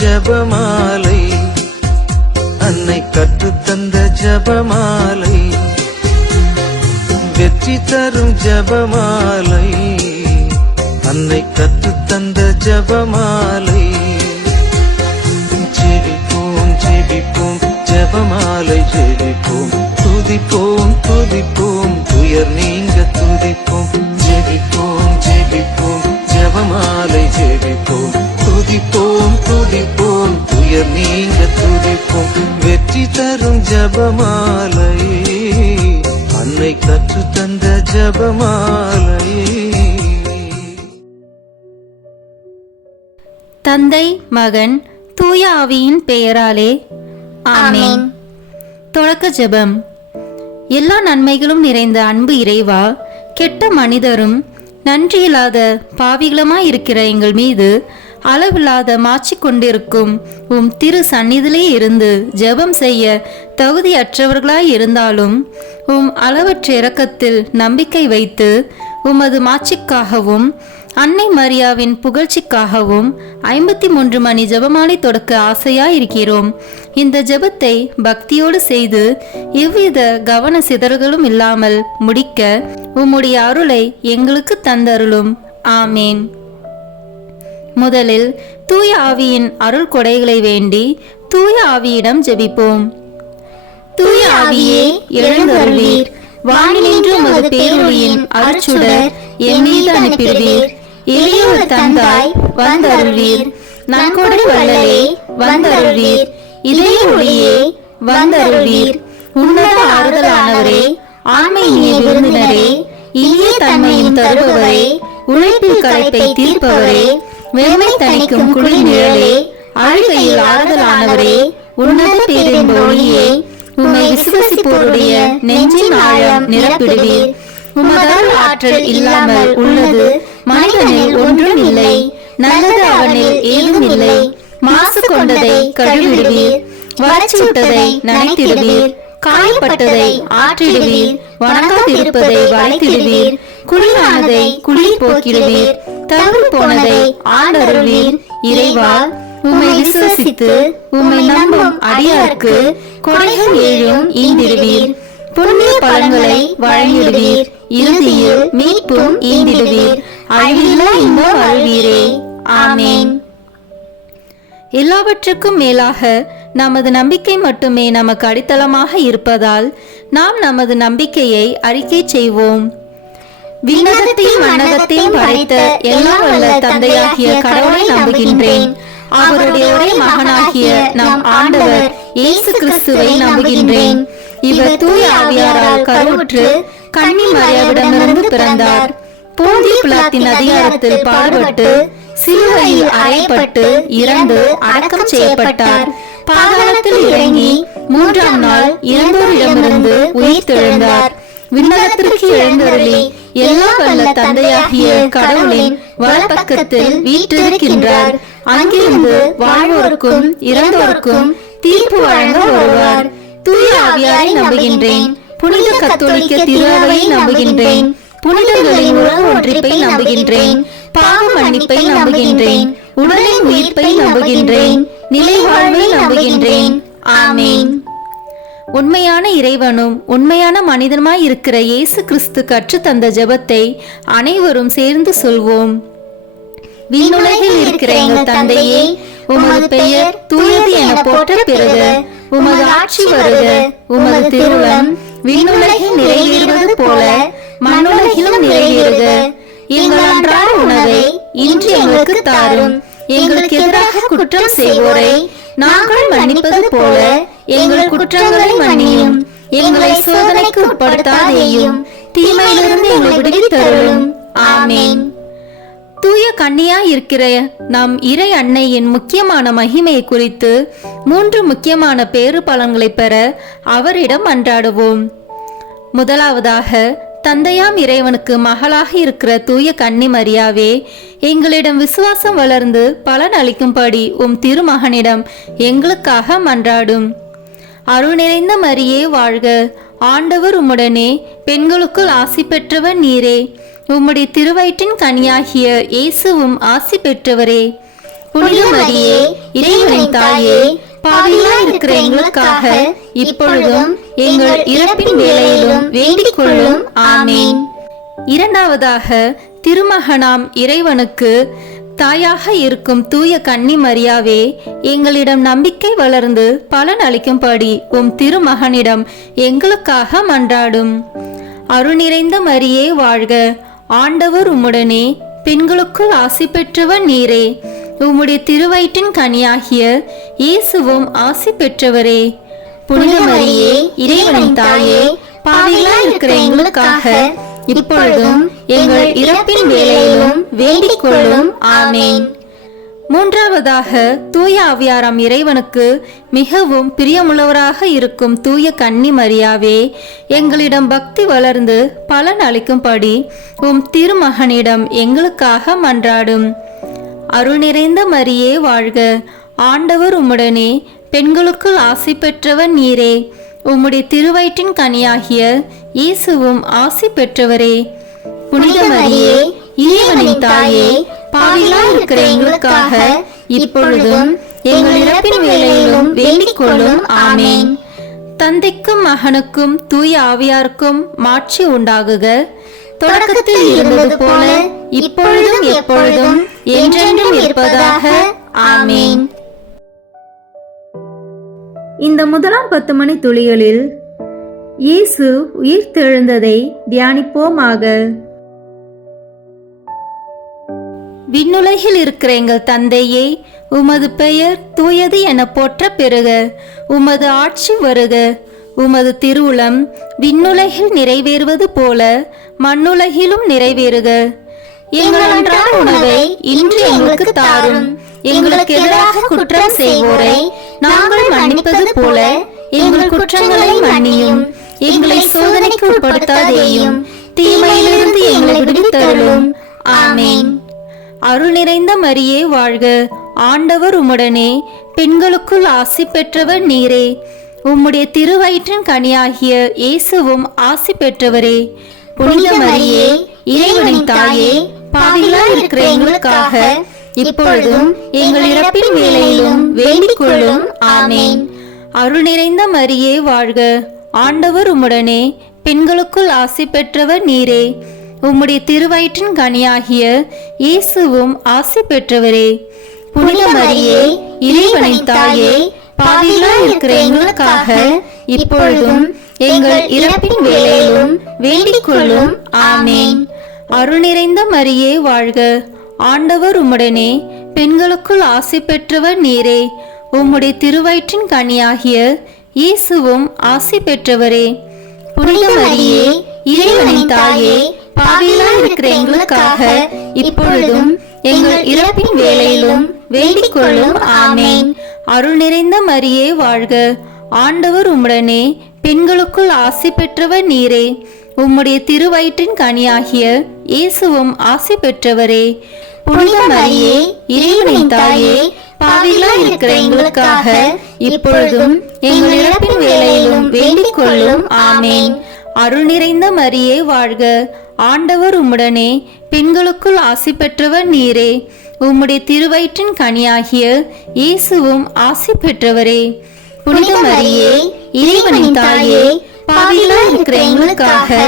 ஜபமாலை, அன்னை கற்றுத்தந்த ஜபமாலை, வெற்றி தரும் ஜபமாலை, அன்னை கற்றுத்தந்த ஜபமாலை. ஜெபிப்போம் ஜெபிப்போம் ஜபமாலை ஜெபிப்போம், துதிப்போம் துதிப்போம் துயர் நீங்க துதிப்போம். ஜெபிப்போம் ஜெபிப்போம் ஜபமாலை ஜெபிப்போம், துதிப்போம் துதிப்போம் துயர் நீங்க துதிப்போம். வெற்றி தரும் ஜபமாலை, அன்னை கற்றுத்தந்த ஜபமாலை. தந்தை மகன் தூய ஆவியின் பெயராலே ஆமென். தொடக்க ஜெபம். எல்லா நன்மைகளும் நிறைந்த அன்பு இறைவா, கெட்ட மனிதரும் நன்றியில்லாத பாவிகளுமாயிருக்கிற எங்கள் மீது அளவில்லாத மாற்றி கொண்டிருக்கும் உம் திரு சந்நிதியிலே இருந்து ஜெபம் செய்ய தகுதியற்றவர்களாய் இருந்தாலும் உம் அளவற்ற இரக்கத்தில் நம்பிக்கை வைத்து உமது மாட்சிக்காகவும் அன்னை மரியாவின் புகழ்ச்சிக்காகவும் 53 மணி ஜெபமாலை தொடக்க ஆசையாயிருக்கிறோம். இந்த ஜெபத்தை பக்தியோடு செய்து எவ்வித கவன சிதறல்களும் இல்லாமல் முடிக்க உம்முடைய அருளை எங்களுக்கு தந்தருளும். ஆமேன். முதலில் தூய ஆவியின் அருள் கொடைகளை வேண்டி தூய ஆவியிடம் ஜெபிப்போம். தூய ஆவியே எழுந்தருளீர், வானினின்று உமது பேரொளியின் அருட்சுடர் என் மீது அனுப்பிடுவீர். எளியோர் தந்தாய் வந்தருள்வீர், நன்கொடை வள்ளலே வந்தருள்வீர், இதய ஒளியே வந்தருள்வீர். உன்னத ஆறுதலானவரே, ஆண்மை இனிய விருந்தினரே, இனிய தன்மையும் தருபவரே, உழைப்பில் களைப்பை தீர்ப்பவரே, வெண்மை தணிக்கும் குளிர் நிழலே, அழுகையில் ஆறுதலானவரே, உன்னத பேரின்ப ஒளியே, உம்மை விசுவசிப்போருடைய நெஞ்சின் ஆழம் நிரப்பிடுவீர். உமதருள் ஆற்றல் இல்லாமல் உள்ளது மனிதனில் ஒன்றும் இல்லை, நல்லது அவனில் ஏதும் இல்லை. மாசு கொண்டதை கழுவிடுவீர், வறட்சிவிட்டதை நனைத்திடுவீர், காயப்பட்டதை ஆற்றிடுவீர், வணங்காதிருப்பதை வளைத்திடுவீர், குளிரானதை குளிர் போக்கிடுவீர், தவறு போனதை ஆண்டருள்வீர். இறைவா, உம்மை விசுவசித்து உம்மை நம்பும் அடியாருக்கு கொடைகள் ஏழும் ஈந்திடுவீர், புண்ணிய பலன்களை வழங்கிடுவீர், இறுதியில் மீட்பும் ஈந்திடுவீர், அழிவில்லா இன்பம் அருள்வீரே. ஆமேன். எல்லாவற்றுக்கும் மேலாக நமது நம்பிக்கை மட்டுமே நமக்கு அடித்தளமாக இருப்பதால் நாம் நமது நம்பிக்கையை அறிக்கை செய்வோம். விண்ணகத்தையும் மண்ணகத்தையும் படைத்த எல்லா வல்ல தந்தையாகிய கடவுளை நம்புகின்றேன். அவருடைய ஒரே மகனாகிய நம் ஆண்டவர் இயேசு கிறிஸ்துவை நம்புகின்றேன். இவர் தூய ஆவியாரால் கருவுற்று கன்னி மரியாவிடமிருந்து பிறந்தார். போந்திய பிலாத்தின் அதிகாரத்தில் பாடுபட்டு சிலுவையில் அறையப்பட்டு இறந்து அடக்கம் செய்யப்பட்டார். பாதாளத்தில் இறங்கி 3ஆம் நாள் இறந்தோரிடமிருந்து உயிர் தெழுந்தார். விண்ணகத்திற்கு எழுந்தருளி எல்லா வல்ல தந்தையாகிய கடவுளின் வலப்பக்கத்தில் வீற்றிருக்கின்றார். அங்கிருந்து வாழ்வோருக்கும் இறந்தோருக்கும் தீர்ப்பு வழங்க வருவார். தூய ஆவியாரை நம்புகின்றேன். புனித கத்தோலிக்க திருஅவையை நம்புகின்றேன். புனிதர்களின் உறவு ஒன்றிப்பை நம்புகின்றேன். பாவ மன்னிப்பை நம்புகின்றேன். உடலின் உயிர்ப்பை நம்புகின்றேன். நிலை வாழ்வை நம்புகின்றேன். ஆமேன். உண்மையான இறைவனும் உண்மையான மனிதனுமாய் இருக்கிற இயேசு கிறிஸ்து கற்று தந்த ஜெபத்தை அனைவரும் சேர்ந்து சொல்வோம். விண்ணுலகில் இருக்கிற எங்கள் தந்தையே, உமது பெயர் தூயது என போற்ற பெறுக. உமது ஆட்சி வருக. உமது திருவுளம் விண்ணுலகில் நிறைவேறுவது போல மண்ணுலகிலும் நிறைவேறுக. எங்கள் அன்றாட உணவை இன்று எங்களுக்கு தாரும். எங்களுக்கு எதிராக குற்றம் செய்வோரை நாங்கள் மன்னிப்பது போல எங்கள் குற்றங்களை மன்னியும். எங்களை சோதனைக்கு உட்படுத்தாதேயும், தீமையிலிருந்து எங்களை விடுவித்தருளும். ஆமேன். தூய கன்னியாய் இருக்கிற நம் இறை அன்னையின் முக்கியமான மகிமையை குறித்து 3 முக்கியமான பேறு பலன்களை பெற அவரிடம் அன்றாடுவோம். முதலாவதாக, தந்தையாம் இறைவனுக்கு மகளாக இருக்கிற தூய கன்னி மரியாவே, எங்களிடம் விசுவாசம் வளர்ந்து பலன் அளிக்கும்படி உம் திருமகனிடம் எங்களுக்காக மன்றாடும். அருள் நிறைந்த மரியே வாழ்க. ஆண்டவர் உம்முடனே, பெண்களுக்குள் ஆசி பெற்றவர் நீரே. உம்முடைய திருவயிற்றின் கனியாகிய இயேசுவும் ஆசி பெற்றவரே. புனித மரியே இறைவனின் தாயே, பாவிகளாய் இருக்கிற எங்களுக்காக இப்பொழுதும் எங்கள் இறப்பின் வேளையிலும் வேண்டிக் கொள்ளும். ஆமேன். இரண்டாவதாக, திருமகனாம் இறைவனுக்கு தாயாக இருக்கும் தூய கன்னி மரியாவே, எங்களிடம் நம்பிக்கை வளர்ந்து பலன் அளிக்கும்படி உம் திருமகனிடம் எங்களுக்காக மன்றாடும். அருள் நிறைந்த மரியே வாழ்க, ஆண்டவர் உம்முடனே, பெண்களுக்குள் ஆசி பெற்றவர் நீரே, உம்முடைய திருவயிற்றின் கனியாகிய இயேசுவும் ஆசி பெற்றவரே. புனித மரியே இறைவனின் தாயே, பாவிகளாய் இருக்கிற எங்களுக்காக இப்பொழுதும் எங்கள் இறப்பின் வேளையிலும் வேண்டிக் கொள்ளும். ஆமேன். மூன்றாவதாக, தூய ஆவியாராம் இறைவனுக்கு மிகவும் பிரியமுள்ளவராக இருக்கும் தூய கன்னி மரியாவே, எங்களிடம் பக்தி வளர்ந்து பலன் அளிக்கும்படி உம் திருமகனிடம் எங்களுக்காக மன்றாடும். அருள் நிறைந்த மரியே வாழ்க, ஆண்டவர் உம்முடனே, பெண்களுக்குள் ஆசி பெற்றவர் நீரே, உம்முடைய திருவயிற்றின் கனியாகிய இயேசுவும் ஆசி பெற்றவரே. புனித மரியே இறைவனின் தாயே, பாவிகளாய் இருக்கிற எங்களுக்காக இப்பொழுதும் எங்கள் இறப்பின் வேளையிலும் வேண்டிக் கொள்ளும். ஆமேன். தந்தைக்கும் மகனுக்கும் தூய ஆவியாருக்கும் மாட்சி உண்டாகுக, தொடக்கத்தில் இருந்தது போல இப்பொழுதும் எப்பொழுதும் என்றென்றும் இருப்பதாக. ஆமேன். இந்த முதலாம் 10 மணி துளிகளில் இயேசு உயிர்த்தெழுந்ததை தியானிப்போமாக. விண்ணுலகில் இருக்கிற எங்கள் தந்தையே, உமது பெயர் தூயது என போற்ற பெறுக. உமது ஆட்சி வருக. உமது திருவுளம் விண்ணுலகில் நிறைவேறுவது போல மண்ணுலகிலும் நிறைவேறுக. எங்கள் அன்றாட உணவை இன்று எங்களுக்கு தாரும். எங்களுக்கு எதிராக குற்றம் செய்வோரை நாங்கள் மன்னிப்பது போல எங்கள் குற்றங்களை மன்னியும். எங்களை சோதனைக்கு உட்படுத்தாதேயும், தீமையிலிருந்து எங்களை விடுவித்தருளும். ஆமேன். அருள் நிறைந்த மரியே வாழ்க, ஆண்டவர் உம்முடனே, பெண்களுக்குள் ஆசி பெற்றவர் நீரே, உம்முடைய திருவயிற்றின் கனியாகிய இயேசுவும் ஆசி பெற்றவரே. புனித மரியே இறைவனின் தாயே, பாவிகளாய் இருக்கிற எங்களுக்காக இப்பொழுதும் எங்கள் இறப்பின் வேளையிலும் வேண்டிக் கொள்ளும். ஆமேன். அருள் நிறைந்த மரியே வாழ்க, ஆண்டவர் உம்முடனே, பெண்களுக்குள் ஆசி பெற்றவர் நீரே, உம்முடைய திருவயிற்றின் கனியாகிய இயேசுவும் ஆசி பெற்றவரே. புனித மரியே இறைவனின் தாயே, பாவிகளாய் இருக்கிற எங்களுக்காக இப்பொழுதும் எங்கள் இறப்பின் வேளையிலும் வேண்டிக் கொள்ளும். ஆமேன். அருள் நிறைந்த மரியே வாழ்க, ஆண்டவர் உம்முடனே, பெண்களுக்குள் ஆசி பெற்றவர் நீரே, உம்முடைய திருவயிற்றின் கனியாகிய இயேசுவும் ஆசி பெற்றவரே. புனித மரியே இறைவனின் தாயே, பாவிகளாய் இருக்கிற எங்களுக்காக இப்பொழுதும் எங்கள் இறப்பின் வேளையிலும் வேண்டிக் கொள்ளும். ஆமேன். அருள் நிறைந்த மரியே வாழ்க, ஆண்டவர் உம்முடனே, பெண்களுக்குள் ஆசி பெற்றவர் நீரே, உம்முடைய திருவயிற்றின் கனியாகிய இயேசுவும் ஆசி பெற்றவரே. புனித மரியே இறைவனின் தாயே, பாவிகளாய் இருக்கிற எங்களுக்காக இப்பொழுதும் எங்கள் இறப்பின் வேளையிலும் வேண்டிக் கொள்ளும். ஆமேன். அருள் நிறைந்த மரியே வாழ்க, ஆண்டவர் உம்முடனே, பெண்களுக்குள் ஆசி பெற்றவர் நீரே, உம்முடைய திருவயிற்றின் கனியாகிய இயேசுவும் ஆசி பெற்றவரே. புனித மரியே இறைவனின் தாயே, பாவிகளாய் இருக்கிற எங்களுக்காக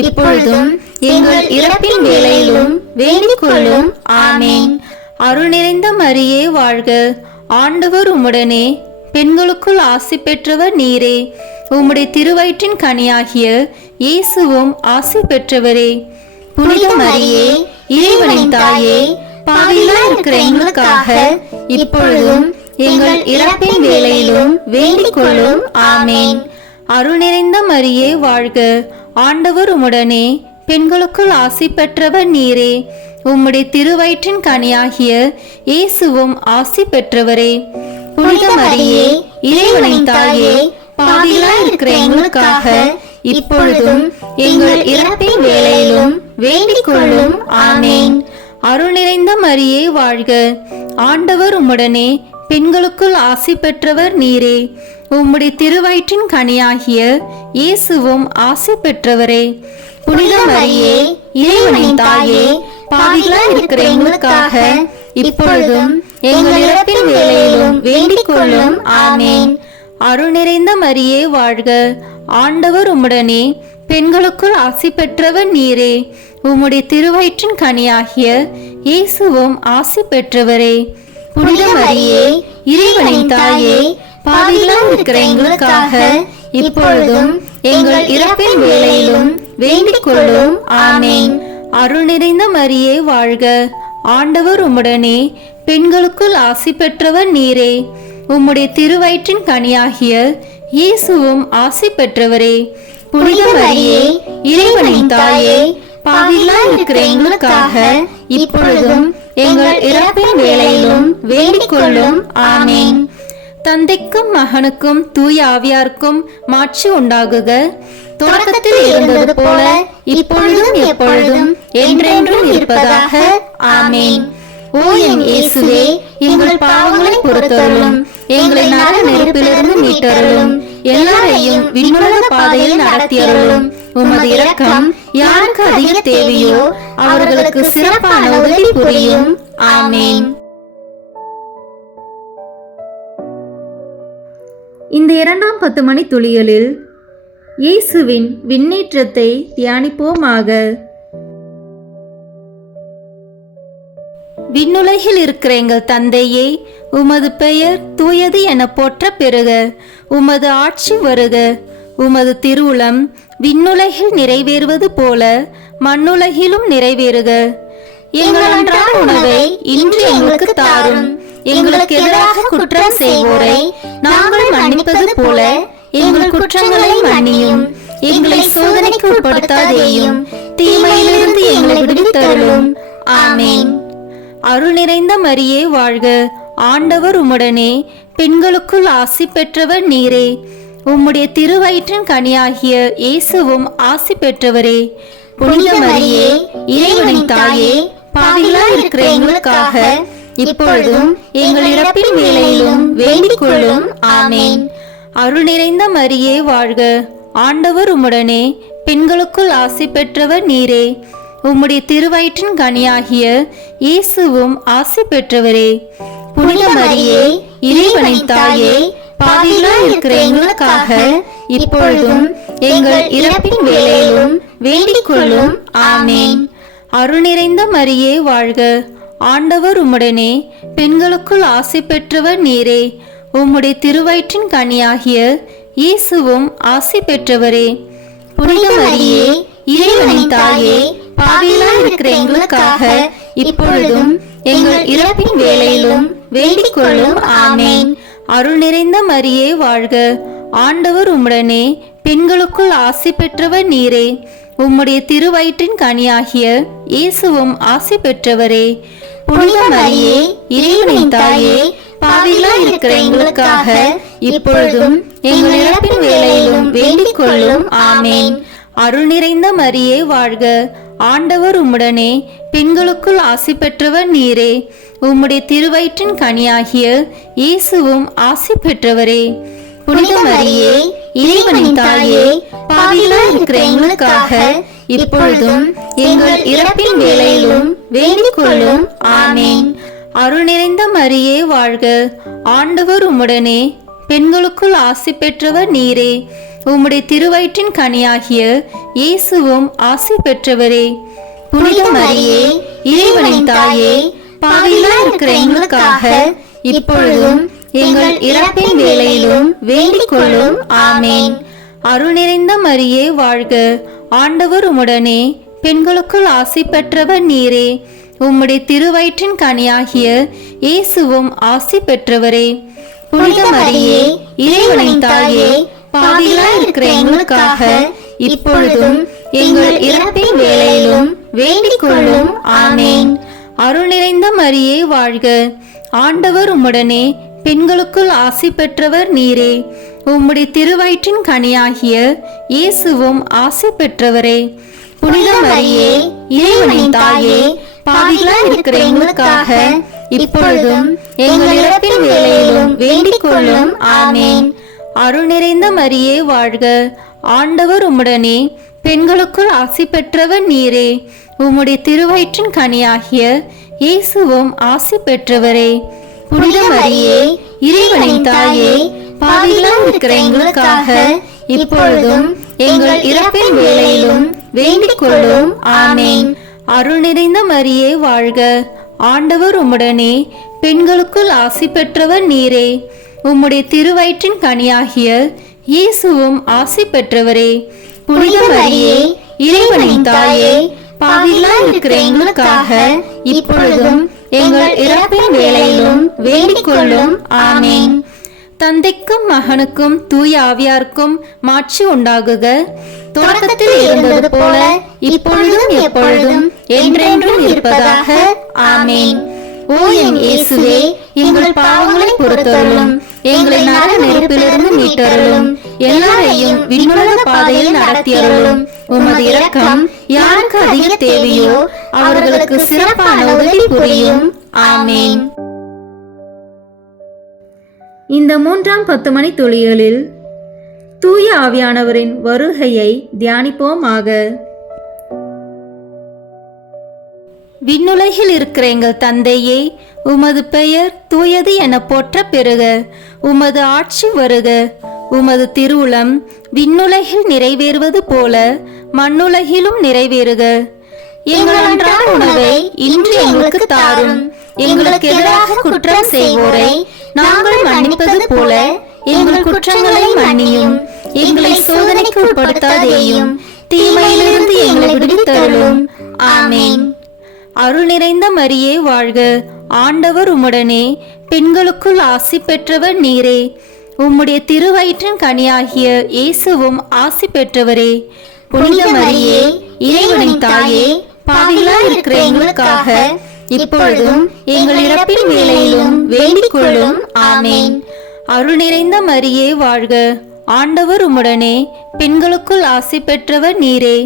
இப்பொழுதும் எங்கள் இறப்பின் வேளையிலும் வேண்டிக் கொள்ளும். ஆமேன். அருள் நிறைந்த மரியே வாழ்க, ஆண்டவர் உம்முடனே, பெண்களுக்குள் ஆசி பெற்றவர் நீரே, உம்முடைய திருவயிற்றின் கனியாகிய இயேசுவும் ஆசி பெற்றவரே. புனித மரியே இறைவனின் தாயே, பாவிகளாய் இருக்கிற எங்களுக்காக இப்பொழுதும் எங்கள் இறப்பின் வேளையிலும் வேண்டிக் கொள்ளும். ஆமேன். அருள் நிறைந்த மரியே வாழ்க, ஆண்டவர் உம்முடனே, பெண்களுக்குள் ஆசி பெற்றவர் நீரே, உம்முடைய திருவயிற்றின் கனியாகிய இயேசுவும் ஆசி பெற்றவரே. புனித மரியே இறைவனின் தாயே, பாவிகளாய் இருக்கிற எங்களுக்காக இப்பொழுதும் எங்கள் இறப்பின் வேளையிலும் வேண்டிக் கொள்ளும். ஆமேன். அருள் நிறைந்த மரியே வாழ்க, ஆண்டவர் உம்முடனே, பெண்களுக்குள் ஆசி பெற்றவர் நீரே, உம்முடைய திருவயிற்றின் கனியாகிய இயேசுவும் ஆசி பெற்றவரே. புனித மரியே இறைவனின் தாயே, பாவிகளாய் இருக்கிற எங்களுக்காக இப்பொழுதும் எங்கள் இறப்பின் வேளையிலும் வேண்டிக் கொள்ளும். ஆமேன். அருள் நிறைந்த மரியே வாழ்க, ஆண்டவர் உம்முடனே, பெண்களுக்குள் ஆசி பெற்றவர் நீரே. உம்முடைய திருவயிற்றின் கனியாகிய இயேசுவும் ஆசி பெற்றவரே. புனித மரியே, இறைவனின் தாயே, பாவிகளாய் இருக்கிற எங்களுக்காக இப்பொழுதும் எங்கள் இறப்பின் வேளையிலும் வேண்டிக் கொள்ளும். ஆமேன். அருள் நிறைந்த மரியே வாழ்க, ஆண்டவர் உம்முடனே, பெண்களுக்குள் ஆசி பெற்றவர் நீரே. உம்முடைய திருவயிற்றின் கனியாகிய இயேசுவும் ஆசி பெற்றவரே. புனித மரியே, இறைவனின் தாயே, பாவிகளாய் இருக்கிற எங்களுக்காக இப்பொழுதும் எங்கள் இறப்பின் வேளையிலும் வேண்டிக் கொள்ளும். ஆமேன். தந்தைக்கும் மகனுக்கும் தூய ஆவியாருக்கும் மாட்சி உண்டாகுக. தொடக்கத்தில் இருந்தது போல இப்பொழுதும் எப்பொழுதும் என்றென்றும் இருப்பதாக. ஆமேன். ஓ என் இயேசுவே, எங்கள் பாவங்களை பொறுத்தருளும், எங்களை நரக நெருப்பிலிருந்து மீட்டருளும், எல்லாரையும் விண்ணுலக பாதையில் நடத்தியருளும். உமது இரக்கம் யாருக்கு அதிக தேவையோ அவர்களுக்கு சிறப்பான உதவி புரியும். ஆமேன். இந்த 2ஆம் 10 மணி துளிகளில் இயேசுவின் விண்ணேற்றத்தை தியானிப்போமாக. விண்ணுலகில் இருக்கிற எங்கள் தந்தையே, உமது பெயர் தூயது என போற்ற பெறுக. உமது ஆட்சி வருக. உமது திருவுளம் விண்ணுலகில் நிறைவேறுவது போல மண்ணுலகிலும் நிறைவேறுக. எங்கள் அன்றாட உணவை இன்று எங்களுக்கு தாரும். எங்களுக்கு எதிராக குற்றம் செய்வோரை நாங்கள் மன்னிப்பது போல எங்கள் குற்றங்களை மன்னியும். எங்களை சோதனைக்கு உட்படுத்தாதேயும், தீமையிலிருந்து எங்களை விடுவித்தருளும். ஆமேன். அருள் நிறைந்த மரியே வாழ்க, ஆண்டவர் உம்முடனே, பெண்களுக்குள் ஆசி பெற்றவர் நீரே. உம்முடைய திருவயிற்றின் கனியாகிய இயேசுவும் ஆசி பெற்றவரே. புனித மரியே, இறைவனின் தாயே, பாவிகளாய் இருக்கிற எங்களுக்காக இப்பொழுதும் எங்கள் இறப்பின் வேளையிலும் வேண்டிக் கொள்ளும். ஆமேன். அருள் நிறைந்த மரியே வாழ்க, ஆண்டவர் உம்முடனே, பெண்களுக்குள் ஆசி பெற்றவர் நீரே. உம்முடைய திருவயிற்றின் கனியாகிய இயேசுவும் ஆசி பெற்றவரே. புனித மரியே, இறைவனின் தாயே, பாவிகளாய் இருக்கிற எங்களுக்காக இப்பொழுதும் எங்கள் இறப்பின் வேளையிலும் வேண்டிக் கொள்ளும். ஆமேன். அருள் நிறைந்த மரியே வாழ்க, ஆண்டவர் உம்முடனே, பெண்களுக்குள் ஆசி பெற்றவர் நீரே. உம்முடைய திருவயிற்றின் கனியாகிய இயேசுவும் ஆசி பெற்றவரே. புனித மரியே, இறைவனின் தாயே, பாவிகளாய் இருக்கிற எங்களுக்காக இப்பொழுதும் எங்கள் இறப்பின் வேளையிலும் வேண்டிக் கொள்ளும். ஆமேன். அருள் நிறைந்த மரியே வாழ்க, ஆண்டவர் உம்முடனே, பெண்களுக்குள் ஆசி பெற்றவர் நீரே. உம்முடைய திருவயிற்றின் கனியாகிய இயேசுவும் ஆசி பெற்றவரே. புனித மரியே, இறைவனின் தாயே, பாவிகளாய் இருக்கிற எங்களுக்காக இப்பொழுதும் எங்கள் இறப்பின் வேளையிலும் வேண்டிக் கொள்ளும். ஆமேன். அருள் நிறைந்த மரியே வாழ்க, ஆண்டவர் உம்முடனே, பெண்களுக்குள் ஆசி பெற்றவர் நீரே. உம்முடைய திருவயிற்றின் கனியாகிய இயேசுவும் ஆசி பெற்றவரே. புனித மரியே, இறைவனின் தாயே, பாவிகளாய் இருக்கிற எங்களுக்காக இப்பொழுதும் எங்கள் இறப்பின் வேளையிலும் வேண்டிக் கொள்ளும். ஆமேன். அருள் நிறைந்த மரியே வாழ்க, ஆண்டவர் உம்முடனே, பெண்களுக்குள் ஆசி பெற்றவர் நீரே. உம்முடைய திருவயிற்றின் கனியாகிய இயேசுவும் ஆசி பெற்றவரே. புனித மரியே, இறைவனின் தாயே, பாவிகளாய் இருக்கிற எங்களுக்காக இப்பொழுதும் எங்கள் இறப்பின் வேளையிலும் வேண்டிக் கொள்ளும். ஆமேன். அருள் நிறைந்த மரியே வாழ்க, ஆண்டவர் உம்முடனே, பெண்களுக்குள் ஆசி பெற்றவர் நீரே. உம்முடைய திருவயிற்றின் கனியாகிய இயேசுவும் ஆசி பெற்றவரே. புனித மரியே, இறைவனின் தாயே, பாவிகளாய் இருக்கிற எங்களுக்காக இப்பொழுதும் எங்கள் இறப்பின் வேளையிலும் வேண்டிக் கொள்ளும். ஆமேன். அருள் நிறைந்த மரியே வாழ்க, ஆண்டவர் உம்முடனே, பெண்களுக்குள் ஆசி பெற்றவர் நீரே. உம்முடைய திருவயிற்றின் கனியாகிய இயேசுவும் ஆசி பெற்றவரே. புனித மரியே, இறைவனின் தாயே, பாவிகளாய் இருக்கிற எங்களுக்காக இப்பொழுதும் எங்கள் இறப்பின் வேளையிலும் வேண்டிக் கொள்ளும். ஆமேன். அருள் நிறைந்த மரியே வாழ்க, ஆண்டவர் உம்முடனே, பெண்களுக்குள் ஆசி பெற்றவர் நீரே. உம்முடைய திருவயிற்றின் கனியாகிய இயேசுவும் ஆசி பெற்றவரே. புனித மரியே, இறைவனின் தாயே, பாவிகளாய் இருக்கிற எங்களுக்காக இப்பொழுதும் எங்கள் இறப்பின் வேளையிலும் வேண்டிக் கொள்ளும். ஆமென். அருள் நிறைந்த மரியே வாழ்க, ஆண்டவர் உம்முடனே, பெண்களுக்குள் ஆசி பெற்றவர் நீரே. உம்முடைய திருவயிற்றின் கனியாகிய இயேசுவும் ஆசி பெற்றவரே. புனித மரியே, இறைவனின் தாயே, பாவிகளாய் இருக்கிற எங்களுக்காக இப்பொழுதும் எங்கள் இறப்பின் வேளையிலும் வேண்டிக் கொள்ளும். ஆமென். தந்தைக்கும் மகனுக்கும் தூய ஆவியாருக்கும் மாட்சி உண்டாகுக. தொடக்கத்தில் இருந்தது போல இப்பொழுதும் எப்பொழுதும் என்றென்றும் இருப்பதாக. ஆமென். ஓ என் இயேசுவே, எங்கள் பாவங்களை பொறுத்தருளும், எங்களை நரக நெருப்பிலிருந்து மீட்டருளும், எல்லாரையும் விண்ணுலக பாதையில் நடத்தியருளும். உமது இரக்கம் யாருக்கு அதிக தேவையோ அவர்களுக்கு சிறப்பான உதவி புரியும். ஆமென். இந்த 3ஆம் 10 மணி துளிகளில் தூய ஆவியானவரின் வருகையை தியானிப்போமாக. விண்ணுலகில் இருக்கிற எங்கள் தந்தையே, உமது பெயர் தூயது என போற்ற பெறுக. உமது ஆட்சி வருக. உமது திருவுளம் விண்ணுலகில் நிறைவேறுவது போல மண்ணுலகிலும் நிறைவேறுக. எங்கள் அன்றாட உணவை இன்று எங்களுக்கு தாரும். எங்களுக்கு எதிராக குற்றம் செய்வோரை நாங்கள் மன்னிப்பது போல எங்கள் குற்றங்களை மன்னியும். எங்களை சோதனைக்கு உட்படுத்தாதேயும், தீமையிலிருந்து எங்களை விடுவித்தருளும். ஆமென். அருள் நிறைந்த மரியே வாழ்க, ஆண்டவர் உம்முடனே, பெண்களுக்குள் ஆசி பெற்றவர் நீரே. உம்முடைய திருவயிற்றின் கனியாகிய இயேசுவும் ஆசி பெற்றவரே. புனித மரியே, இறைவனின் தாயே, பாவிகளாய் இருக்கிற எங்களுக்காக இப்பொழுதும் எங்கள் இறப்பின் வேளையிலும் வேண்டிக் கொள்ளும். ஆமென். அருள் நிறைந்த மரியே வாழ்க, ஆண்டவர் உம்முடனே, பெண்களுக்குள் ஆசி பெற்றவர் நீரே.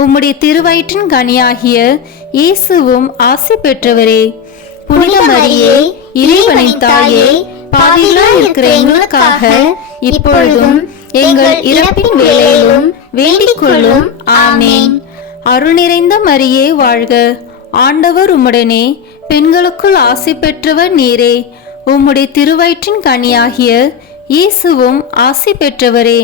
உம்முடைய திருவயிற்றின் கனியாகிய இயேசுவும் ஆசி பெற்றவரே. புனித மரியே, இறைவனின் தாயே, பாவிகளாய் இருக்கிற எங்களுக்காக இப்பொழுதும் எங்கள் இறப்பின் வேளையிலும் வேண்டிக் கொள்ளும். ஆமென். அருள் நிறைந்த மரியே வாழ்க, ஆண்டவர் உம்முடனே, பெண்களுக்குள் ஆசி பெற்றவர் நீரே. உம்முடைய திருவயிற்றின் கனியாகிய இயேசுவும் ஆசி பெற்றவரே.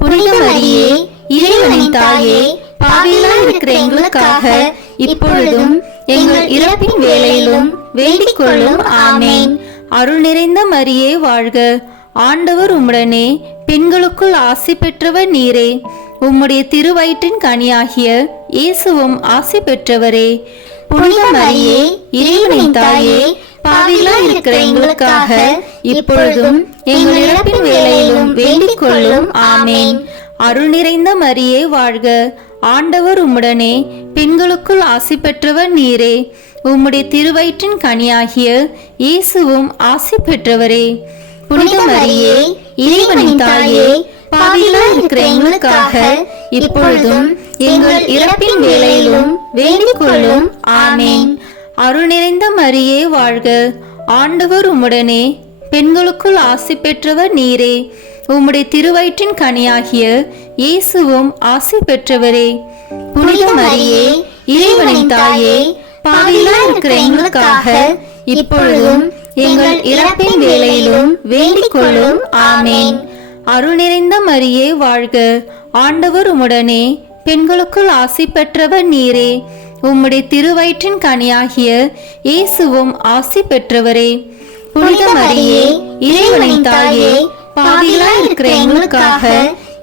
புனித மரியே, இறைவனின் தாயே, பாவிகளாய் இருக்கிற எங்களுக்காக இப்பொழுதும் எங்கள் இறப்பின் வேளையிலும் வேண்டிக் கொள்ளும். ஆமென். அருள் நிறைந்த மரியே வாழ்க, ஆண்டவர் உம்முடனே, பெண்களுக்குள் ஆசி பெற்றவர் நீரே. உம்முடைய திருவயிற்றின் கனியாகிய இயேசுவும் ஆசி பெற்றவரே. புனித மரியே, இறைவனின் தாயே, பாவிகளாய் இருக்கிற எங்களுக்காக இப்பொழுதும் எங்கள் இறப்பின் வேளையிலும் வேண்டிக் கொள்ளும். ஆமென். அருள் நிறைந்த மரியே வாழ்க, ஆண்டவர் உம்முடனே, பெண்களுக்குள் ஆசி பெற்றவர் நீரே. உம்முடைய திருவயிற்றின் கனியாகிய இயேசுவும் ஆசி பெற்றவரே. புனித மரியே, இறைவனின் தாயே, பாவிகளாய் இருக்கிற எங்களுக்காக இப்பொழுதும் எங்கள் இறப்பின் வேளையிலும் வேண்டிக் கொள்ளும். ஆமென். அருள் நிறைந்த மரியே வாழ்க, ஆண்டவர் உம்முடனே, பெண்களுக்குள் ஆசி பெற்றவர் நீரே. உம்முடைய திருவயிற்றின் கனியாகிய இயேசுவும் ஆசி பெற்றவரே. புனித மரியே, இறைவனின் தாயே, பாவிகளாய் இருக்கிற எங்களுக்காக இப்பொழுதும் எங்கள் இறப்பின் வேளையிலும் வேண்டிக் கொள்ளும். ஆமென். அருள் நிறைந்த மரியே வாழ்க, ஆண்டவர் உம்முடனே, பெண்களுக்குள் ஆசி பெற்றவர் நீரே. உம்முடைய திருவயிற்றின் கனியாகிய இயேசுவும் ஆசி பெற்றவரே. புனித மரியே, இறைவனின் தாயே, பாவிகளாய் இருக்கிற எங்களுக்காக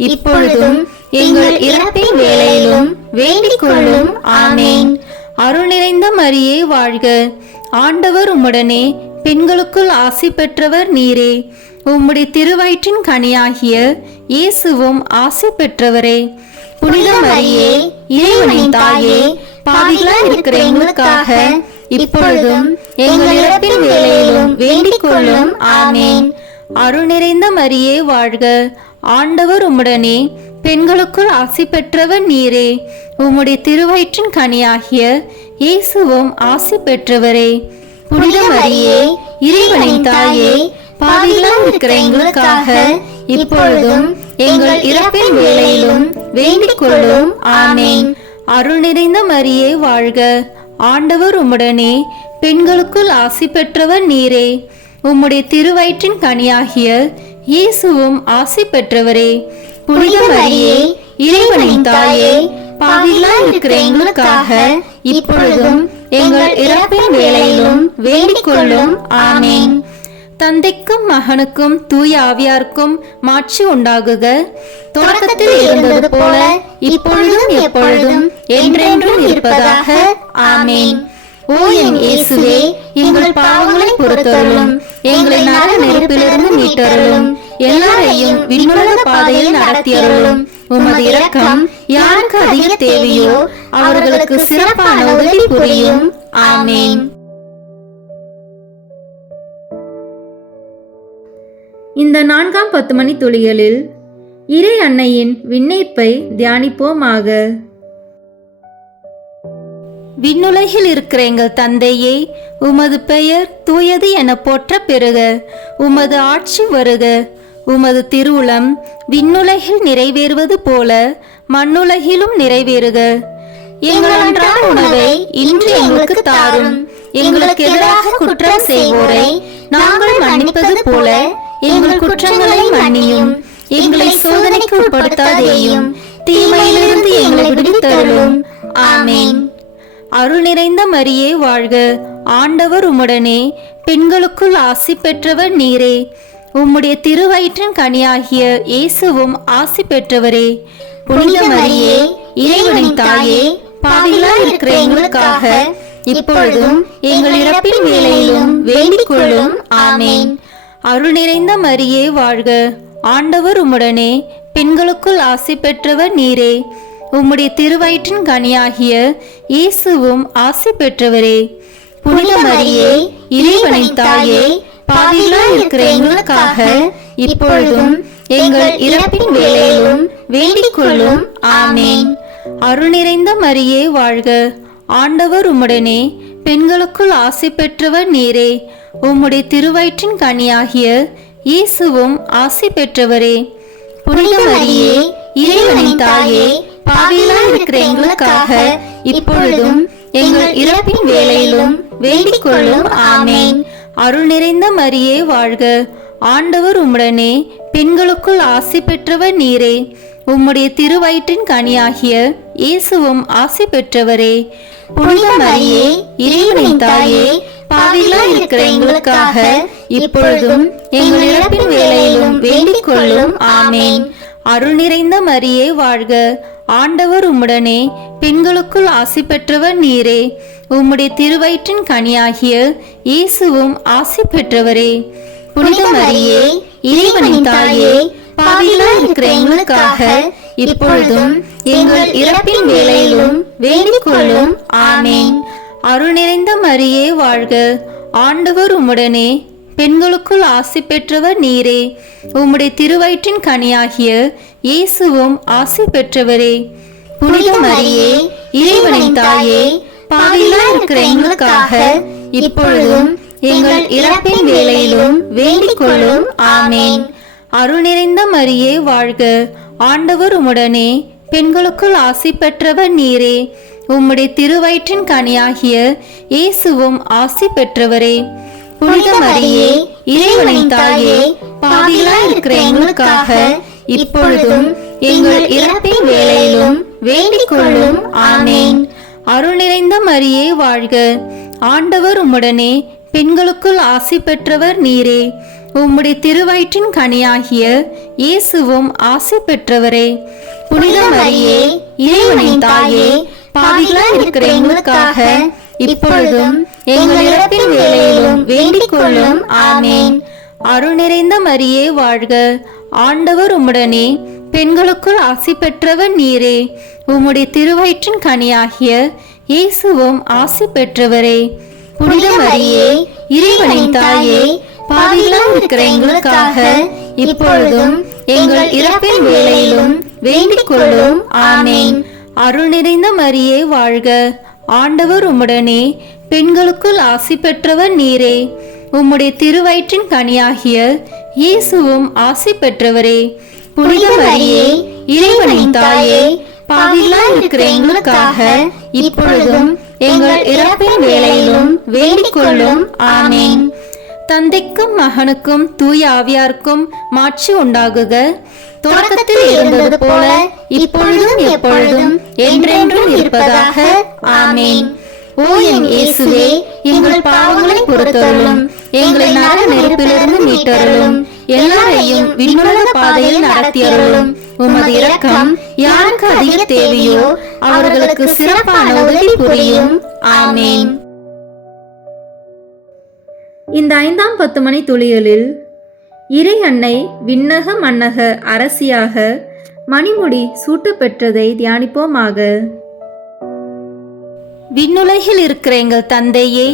இப்பொழுதும் எங்கள் இறப்பின் வேளையிலும் வேண்டிக் கொள்ளும். ஆமென். அருள் நிறைந்த மரியே வாழ்க, ஆண்டவர் உம்முடனே, பெண்களுக்குள் ஆசி பெற்றவர் நீரே. உம்முடைய திருவயிற்றின் கனியாகிய இயேசுவும் ஆசி பெற்றவரே. புனித மரியே, இறைவனின் தாயே, பாவிகளாய் இருக்கிற எங்களுக்காக இப்பொழுதும் எங்கள் இறப்பின் வேளையிலும் வேண்டிக் கொள்ளும். ஆமென். அருள் நிறைந்த மரியே வாழ்க, ஆண்டவர் உம்முடனே, பெண்களுக்குள் ஆசி பெற்றவர் நீரே. உம்முடைய திருவயிற்றின் கனியாகிய இயேசுவும் ஆசி பெற்றவரே. புனித மரியே, இறைவனின் தாயே, பாவிகளாய் இருக்கிற எங்களுக்காக இப்பொழுதும் எங்கள் இறப்பின் வேளையிலும் வேண்டிக் கொள்ளும். ஆமென். அருள் நிறைந்த மரியே வாழ்க, ஆண்டவர் உம்முடனே, பெண்களுக்குள் ஆசி பெற்றவர் நீரே. உம்முடைய திருவயிற்றின் கனியாகிய இயேசுவும் ஆசி பெற்றவரே. புனித மரியே, இறைவனின் தாயே, பாவிகளாய் இருக்கிற எங்களுக்காக இப்பொழுதும் எங்கள் இறப்பின் வேளையிலும் வேண்டிக் கொள்ளும். ஆமேன். தந்தைக்கும் மகனுக்கும் தூய ஆவியாருக்கும் மாட்சி உண்டாகுக. தொடக்கத்தில் இருந்தது போல இப்பொழுதும் எப்பொழுதும் என்றென்றும் இருப்பதாக. ஆமேன். ஓ என் இயேசுவே, எங்கள் பாவங்களை பொறுத்தருளும், எங்களை நரக நெருப்பிலிருந்து மீட்டருளும், எல்லாரையும் விண்ணுலக பாதையில் நடத்தியருளும். உமது இரக்கம் யாருக்கு அதிக தேவையோ அவர்களுக்கு சிறப்பான உதவி புரியும். ஆமேன். இந்த 4ஆம் 10 மணி துளிகளில் இறை அன்னையின் விண்ணேற்பை தியானிப்போமாக. விண்ணுலகில் இருக்கிற எங்கள் தந்தையே, உமது பெயர் தூயது என போற்ற பெறுக. உமது ஆட்சி வருக. உமது திருவுளம் விண்ணுலகில் நிறைவேறுவது போல மண்ணுலகிலும் நிறைவேறுக. எங்கள் அன்றாட உணவை இன்று எங்களுக்கு தாரும். எங்களுக்கு எதிராக குற்றம் செய்வோரை நாங்கள் மன்னிப்பது போல எங்கள் குற்றங்களை மன்னியும். எங்களை சோதனைக்கு உட்படுத்தாதேயும், தீமையிலிருந்து எங்களை விடுவித்தருளும். ஆமேன். அருள் நிறைந்த மரியே வாழ்க. ஆண்டவர் உம்முடனே, பெண்களுக்குள் ஆசி பெற்றவர் நீரே. உம்முடைய திருவயிற்றின் கனியாகிய இயேசுவும் ஆசி பெற்றவரே. புனித மரியே, இறைவனின் தாயே, பாவிகளாய் இருக்கிற எங்களுக்காக இப்பொழுதும் எங்கள் இறப்பின் வேளையிலும் வேண்டிக் கொள்ளும். ஆமேன். அருள் நிறைந்த மரியே வாழ்க. ஆண்டவர் உம்முடனே, பெண்களுக்குள் ஆசி பெற்றவர் நீரே. உம்முடைய திருவயிற்றின் கனியாகிய இயேசுவும் ஆசி பெற்றவரே. புனித மரியே, இறைவனின் தாயே, பாவிகளாய் இருக்கிற எங்களுக்காக இப்பொழுதும் எங்கள் இறப்பின் வேளையிலும் வேண்டிக் கொள்ளும். ஆமேன். அருள் நிறைந்த மரியே வாழ்க. ஆண்டவர் உம்முடனே, பெண்களுக்குள் ஆசி பெற்றவர் நீரே. உம்முடைய திருவயிற்றின் கனியாகிய இயேசுவும் ஆசி பெற்றவரே. புனித மரியே, இறைவனின் தாயே, பாவிகளாய் இருக்கிற எங்களுக்காக இப்பொழுதும் எங்கள் இறப்பின் வேளையிலும் வேண்டிக் கொள்ளும். ஆமேன். அருள் நிறைந்த மரியே வாழ்க. ஆண்டவர் உம்முடனே, பெண்களுக்குள் ஆசி பெற்றவர் நீரே. உம்முடைய திருவயிற்றின் கனியாகிய இயேசுவும் ஆசி பெற்றவரே. புனித மரியே, இறைவனின் தாயே, பாவிகளாய் இருக்கிற எங்களுக்காக இப்பொழுதும் எங்கள் இறப்பின் வேளையிலும் வேண்டிக் கொள்ளும். ஆமேன். அருள் நிறைந்த மரியே வாழ்க. ஆண்டவர் உம்முடனே, பெண்களுக்குள் ஆசி பெற்றவர் நீரே. உம்முடைய திருவயிற்றின் கனியாகிய இயேசுவும் ஆசி பெற்றவரே. புனித மரியே, இறைவனின் தாயே, பாவிகளாய் இருக்கிற எங்களுக்காக இப்பொழுதும் எங்கள் இறப்பின் வேளையிலும் வேண்டிக் கொள்ளும். ஆமேன். அருள் நிறைந்த மரியே வாழ்க. ஆண்டவர் உம்முடனே, பெண்களுக்குள் ஆசி பெற்றவர் நீரே. உம்முடைய திருவயிற்றின் கனியாகிய இயேசுவும் ஆசி பெற்றவரே. புனித மரியே, இறைவனின் தாயே, பாவிகளாய் இருக்கிற எங்களுக்காக இப்பொழுதும் எங்கள் இறப்பின் வேளையிலும் வேண்டிக் கொள்ளும். ஆமேன். அருள் நிறைந்த மரியே வாழ்க. ஆண்டவர் உம்முடனே, பெண்களுக்குள் ஆசி பெற்றவர் நீரே. உம்முடைய திருவயிற்றின் கனியாகிய இயேசுவும் ஆசி பெற்றவரே. புனித மரியே, இறைவனின் தாயே, பாவிகளாய் இருக்கிற எங்களுக்காக இப்பொழுதும் எங்கள் இறப்பின் வேளையிலும் வேண்டிக் கொள்ளும். ஆமேன். அருள் நிறைந்த மரியே வாழ்க. ஆண்டவர் உம்முடனே, பெண்களுக்குள் ஆசி பெற்றவர் நீரே. உம்முடைய திருவயிற்றின் கனியாகிய இயேசுவும் ஆசி பெற்றவரே. புனித மரியே, இறைவனின் தாயே, பாவிகளாய் இருக்கிற எங்களுக்காக இப்பொழுதும் எங்கள் இறப்பின் வேளையிலும் வேண்டிக் கொள்ளும். ஆமேன். அருள் நிறைந்த மரியே வாழ்க. ஆண்டவர் உம்முடனே, பெண்களுக்குள் ஆசி பெற்றவர் நீரே. உம்முடைய திருவயிற்றின் கனியாகிய இயேசுவும் ஆசி பெற்றவரே. புனித மரியே, இறைவனின் தாயே, பாவிகளாய் இருக்கிற எங்களுக்காக இப்பொழுதும் எங்கள் இறப்பின் வேளையிலும் வேண்டிக் கொள்ளும். ஆமேன். அருள் நிறைந்த மரியே வாழ்க. ஆண்டவர் உம்முடனே, பெண்களுக்குள் ஆசி பெற்றவர் நீரே. உம்முடைய திருவயிற்றின் கனியாகிய இயேசுவும் ஆசி பெற்றவரே. புனித மரியே, இறைவனின் தாயே, பாவிகளாய் இருக்கிற எங்களுக்காக இப்பொழுதும் எங்கள் இறப்பின் வேளையிலும் வேண்டிக் கொள்ளும். ஆமேன். தந்தைக்கும் மகனுக்கும் தூய ஆவியாருக்கும் மாட்சி உண்டாகுக. தொடக்கத்தில் இருந்தது போல இப்பொழுதும் எப்பொழுதும் என்றென்றும் இருப்பதாக. ஆமேன். ஓ என் இயேசுவே, எங்கள் பாவங்களை பொறுத்தருளும், எங்களை நரக நெருப்பிலிருந்து மீட்டருளும், எல்லாரையும் விண்ணுலக பாதையில் நடத்தியருளும். உமது இரக்கம் யாருக்கு அதிக தேவையோ அவர்களுக்கு சிறப்பான உதவி புரியும். ஆமேன். இந்த 5ஆம் 10 மணி துளிகளில் இறை அன்னை விண்ணக மன்னக அரசியாக மணிமுடி சூட்டப்பெற்றதை தியானிப்போமாக. விண்ணுலகில் இருக்கிற எங்கள் தந்தையே,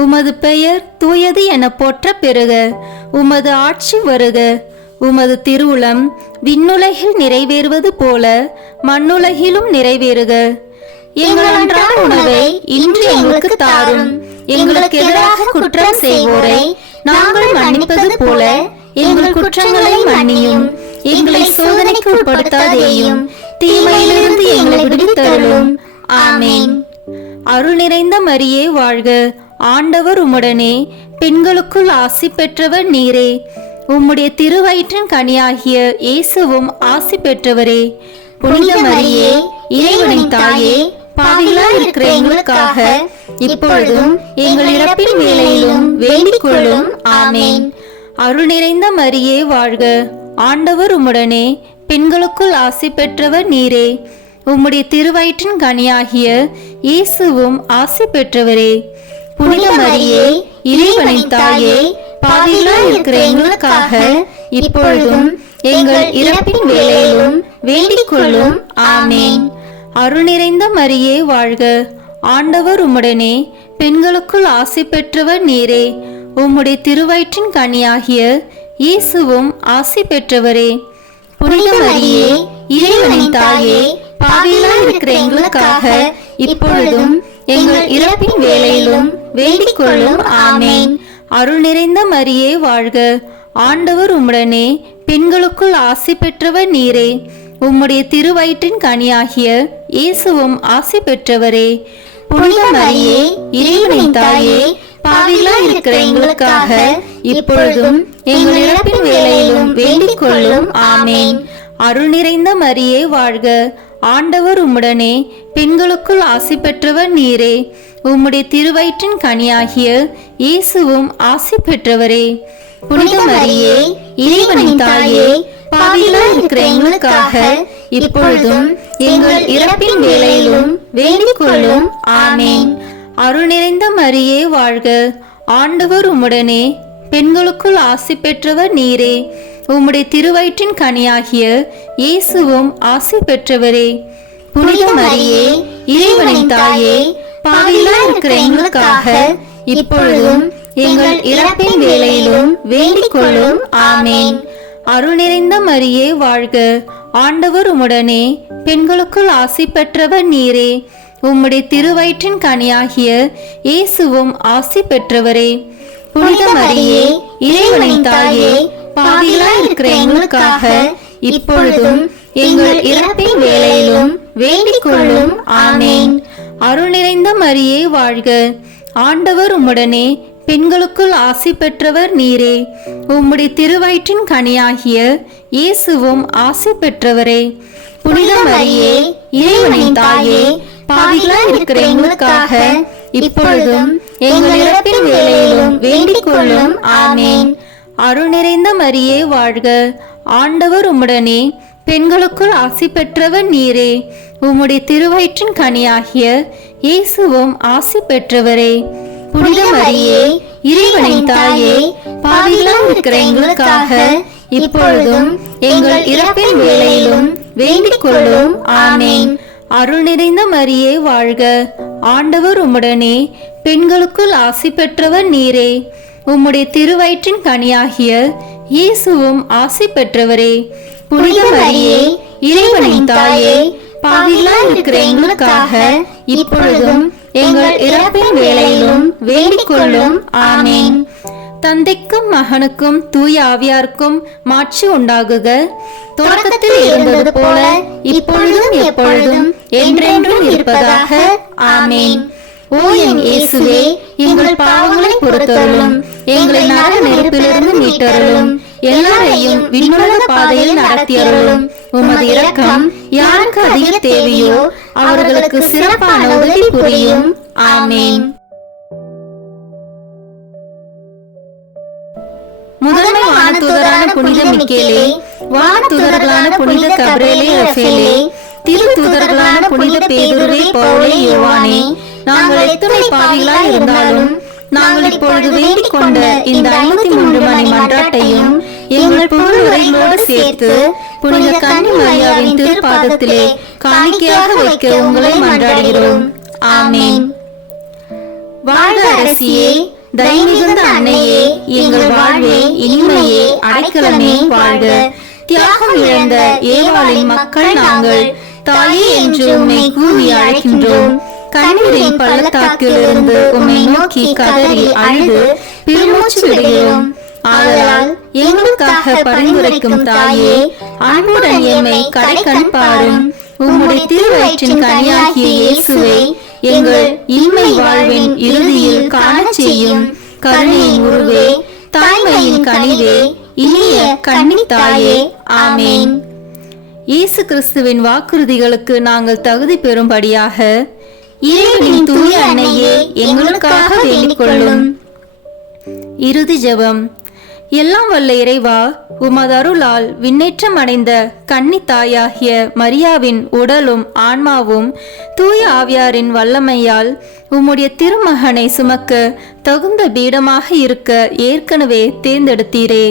உமது பெயர் தூயது என போற்ற பெறுக. உமது ஆட்சி வருக. உமது திருவுளம் விண்ணுலகில் நிறைவேறுவது போல மண்ணுலகிலும் நிறைவேறுக. எங்கள் அன்றாட உணவை இன்று எங்களுக்கு தாரும். எங்களுக்கு எதிராக குற்றம் செய்வோரை நாங்கள் மன்னிப்பது போல எங்கள் குற்றங்களை மன்னியும். எங்களை சோதனைக்கு உட்படுத்தாதேயும், தீமையிலிருந்து எங்களை விடுவித்தருளும். ஆமேன். அருள் நிறைந்த மரியே வாழ்க. ஆண்டவர் உம்முடனே, பெண்களுக்குள் ஆசி பெற்றவர் நீரே. உம்முடைய திருவயிற்றின் கனியாகிய இயேசுவும் ஆசி பெற்றவரே. புனித மரியே, இறைவனின் தாயே, பாவிகளாய் இருக்கிற எங்களுக்காக இப்பொழுதும் எங்கள் இறப்பின் வேளையிலும் வேண்டிக் கொள்ளும். ஆமேன். அருள் நிறைந்த மரியே வாழ்க. ஆண்டவர் உம்முடனே, பெண்களுக்குள் ஆசி பெற்றவர் நீரே. உம்முடைய திருவயிற்றின் கனியாகிய இயேசுவும் ஆசி பெற்றவரே. புனித மரியே, இறைவனின் தாயே, பாவிகளாய் இருக்கிற எங்களுக்காக இப்பொழுதும் எங்கள் இறப்பின் வேளையிலும் வேண்டிக் கொள்ளும். ஆமேன். அருள் நிறைந்த மரியே வாழ்க. ஆண்டவர் உம்முடனே, பெண்களுக்குள் ஆசி பெற்றவர் நீரே. உம்முடைய திருவயிற்றின் கனியாகிய இயேசுவும் ஆசி பெற்றவரே. புனித மரியே, இறைவனின் தாயே, பாவிகளாய் இருக்கிற எங்களுக்காக இப்பொழுதும் எங்கள் இறப்பின் வேளையிலும் வேண்டிக் கொள்ளும். ஆமேன். அருள் நிறைந்த மரியே வாழ்க. ஆண்டவர் உம்முடனே, பெண்களுக்குள் ஆசி பெற்றவர் நீரே. உம்முடைய திருவயிற்றின் கனியாகிய இயேசுவும் ஆசி பெற்றவரே. புனித மரியே, இறைவனின் தாயே, பாவிகளாய் இருக்கிற எங்களுக்காக இப்பொழுதும் எங்கள் இறப்பின் வேளையிலும் வேண்டிக் கொள்ளும். ஆமேன். அருள் நிறைந்த மரியே வாழ்க. ஆண்டவர் உம்முடனே, பெண்களுக்குள் ஆசி பெற்றவர் நீரே. உம்முடைய திருவயிற்றின் கனியாகிய இயேசுவும் ஆசி பெற்றவரே. புனித மரியே, இறைவனின் தாயே, பாவிகளாய் இருக்கிற எங்களுக்காக இப்பொழுதும் எங்கள் இறப்பின் வேளையிலும் வேண்டிக் கொள்ளும். ஆமேன். அருள் நிறைந்த மரியே வாழ்க. ஆண்டவர் உம்முடனே, பெண்களுக்குள் ஆசி பெற்றவர் நீரே. உம்முடைய திருவயிற்றின் கனியாகிய இயேசுவும் ஆசி பெற்றவரே. புனித மரியே, இறைவனின் தாயே, பாவிகளாய் இருக்கிற எங்களுக்காக இப்பொழுதும் எங்கள் இறப்பின் வேளையிலும் வேண்டிக் கொள்ளும். ஆமேன். அருள் நிறைந்த மரியே வாழ்க. ஆண்டவர் உம்முடனே, பெண்களுக்குள் ஆசி பெற்றவர் நீரே. உம்முடைய திருவயிற்றின் கனியாகிய இயேசுவும் ஆசி பெற்றவரே. புனித மரியே, இறைவனின் தாயே, பாவிகளாய் இருக்கிற எங்களுக்காக இப்பொழுதும் எங்கள் இறப்பின் வேளையிலும் வேண்டிக் கொள்ளும். ஆமேன். அருள் நிறைந்த மரியே வாழ்க. ஆண்டவர் உம்முடனே, பெண்களுக்குள் ஆசி பெற்றவர் நீரே. உம்முடைய திருவயிற்றின் கனியாகிய இயேசுவும் ஆசி பெற்றவரே. புனித மரியே, இறைவனின் தாயே, பாவிகளாய் இருக்கிற எங்களுக்காக இப்பொழுதும் எங்கள் இறப்பின் வேளையிலும் வேண்டிக் கொள்ளும். ஆமேன். அருள் நிறைந்த மரியே வாழ்க. ஆண்டவர் உம்முடனே, பெண்களுக்குள் ஆசி பெற்றவர் நீரே. உம்முடைய திருவயிற்றின் கனியாகிய இயேசுவும் ஆசி பெற்றவரே. புனித மரியே, இறைவனின் தாயே, பாவிகளாய் இருக்கிற எங்களுக்காக இப்பொழுதும் எங்கள் இறப்பின் வேளையிலும் வேண்டிக் கொள்ளும். ஆமேன். அருள் நிறைந்த மரியே வாழ்க. ஆண்டவர் உம்முடனே, பெண்களுக்குள் ஆசி பெற்றவர் நீரே. உம்முடைய திருவயிற்றின் கனியாகிய இயேசுவும் ஆசி பெற்றவரே. புனித மரியே, இறைவனின் தாயே, பாவிகளாய் இருக்கிற எங்களுக்காக இப்பொழுதும் எங்கள் இறப்பின் வேளையிலும் வேண்டிக் கொள்ளும். ஆமேன். தந்தைக்கும் மகனுக்கும் தூய ஆவியாருக்கும் மாட்சி உண்டாகுக. தொடக்கத்தில் இருந்தது போல இப்பொழுதும் எப்பொழுதும் என்றென்றும் இருப்பதாக. ஆமேன். ஓ என் இயேசுவே, எங்கள் பாவங்களை பொறுத்தருளும், எங்களை நரக நெருப்பிலிருந்து மீட்டருளும். எல்லாரையும் விண்ணுலக பாதையில் நடத்தியருளும். உமது இரக்கம் யாருக்கு அதிக தேவையோ அவர்களுக்கு சிறப்பான உதவி புரியும். ஆமேன். முதன்மை வானதூதரான புனித மிக்கேலே, வானதூதர்களான புனித கபிரேலே, ரஃபேலே, திரு தூதர்களான புனித பேதுருவே, பவுலே, யோவானே, நாங்கள் எத்தனை பாவிகளாய் இருந்தாலும் நாங்கள் இப்பொழுது வேண்டிக் கொண்ட இந்த 53 மணி மன்றாட்டையும் எங்கள் புகழுரைகளோடு சேர்த்து புனித கன்னி மரியாவின் திருப்பாதத்திலே காணிக்கையாக வைக்க உங்களை மன்றாடுகிறோம். ஆமேன். வாழ்க அரசியே, தயமிகுந்த அன்னையே, எங்கள் வாழ்வே, இனிமையே, அடைக்கலமே, வாழ்க. தியாகம் இழந்த ஏவாளின் மக்கள் நாங்கள் தாயே என்று உம்மை கூவி அழைக்கின்றோம். கண்ணீரின் பள்ளத்தாக்கில் இருந்து உம்மை நோக்கி கதறி அழுது பெருமூச்சு விடுகிறோம். ஆதலால் எங்களுக்காக பரிந்துரைக்கும் தாயே, அன்புடன் எம்மை கடைக்கண் பாரும். உம்முடைய திருவயிற்றின் கனியாகிய இயேசுவை எங்கள் இன்மை வாழ்வின் இறுதியில் காண செய்யும். கருணையின் உருவே, தாய்மையின் கனிவே, இனிய கன்னி தாயே. ஆமேன். இயேசு கிறிஸ்துவின் வாக்குறுதிகளுக்கு நாங்கள் தகுதி பெறும்படியாக இறைவனின் தூய அன்னையே, எங்களுக்காக வேண்டிக் கொள்ளும். இறுதி ஜெபம். எல்லாம் வல்ல இறைவா, உமது அருளால் விண்ணேற்றம் அடைந்த கன்னி தாயாகிய மரியாவின் உடலும் ஆன்மாவும் தூய ஆவியாரின் வல்லமையால் உம்முடைய திருமகனை சுமக்க தகுந்த பீடமாக இருக்க ஏற்கனவே தேர்ந்தெடுத்தீரே.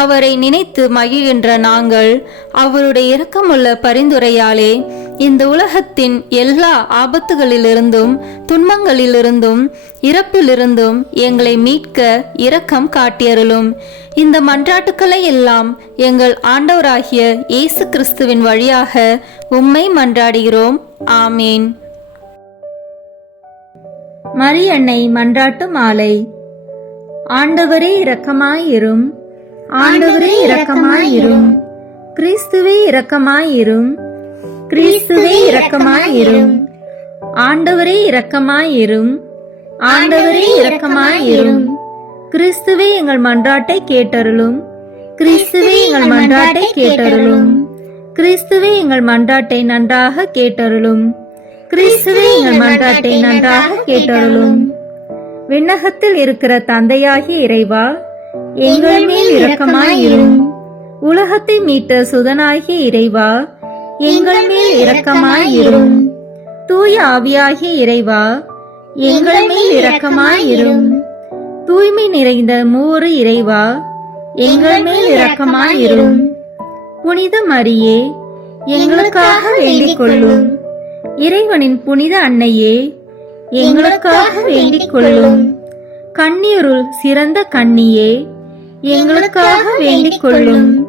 அவரை நினைத்து மகிழ்கின்ற நாங்கள் அவருடைய இரக்கமுள்ள பரிந்துரையாலே இந்த உலகத்தின் எல்லா ஆபத்துகளிலிருந்தும் துன்பங்களிலிருந்தும் இறப்பிலிருந்தும் எங்களை மீட்க இரக்கம் காட்டியருளும். இந்த மன்றாட்டுக்களை எல்லாம் எங்கள் ஆண்டவராகிய இயேசு கிறிஸ்துவின் வழியாக உம்மை மன்றாடுகிறோம். ஆமேன். மரியன்னை மன்றாட்டு மாலை. ஆண்டவரே இரக்கமாயிரும். ஆண்டவரே இரக்கமாயிரும். கிறிஸ்துவே இரக்கமாயிரும். கிறிஸ்துவே இரக்கமாயிரும். ஆண்டவரே இரக்கமாயிரும். ஆண்டவரே இரக்கமாயிரும். கிறிஸ்துவே எங்கள் மன்றாட்டை கேட்டருளும். கிறிஸ்துவே எங்கள் மன்றாட்டை கேட்டருளும். கிறிஸ்துவே எங்கள் மன்றாட்டை நன்றாக கேட்டருளும். கிறிஸ்துவே எங்கள் மன்றாட்டை நன்றாக கேட்டருளும். விண்ணகத்தில் இருக்கிற தந்தையாகிய இறைவா, எங்கள் மேல் இரக்கமாயிரும். உலகத்தை மீட்ட சுதனாகிய இறைவா, எங்கள் மேல் இரக்கமாயிரும். தூய ஆவியாகிய இறைவா, எங்கள் மேல் இரக்கமாயிரும். தூய்மை நிறைந்த மூவரு இறைவா, எங்கள் மேல் இரக்கமாயிரும். புனித மரியே, எங்களுக்காக வேண்டிக் கொள்ளும். இறைவனின் புனித அன்னையே, எங்களுக்காக வேண்டிக் கொள்ளும். கன்னியருள் சிறந்த கன்னியே, எங்களுக்காக வேண்டிக் கொள்ளும்.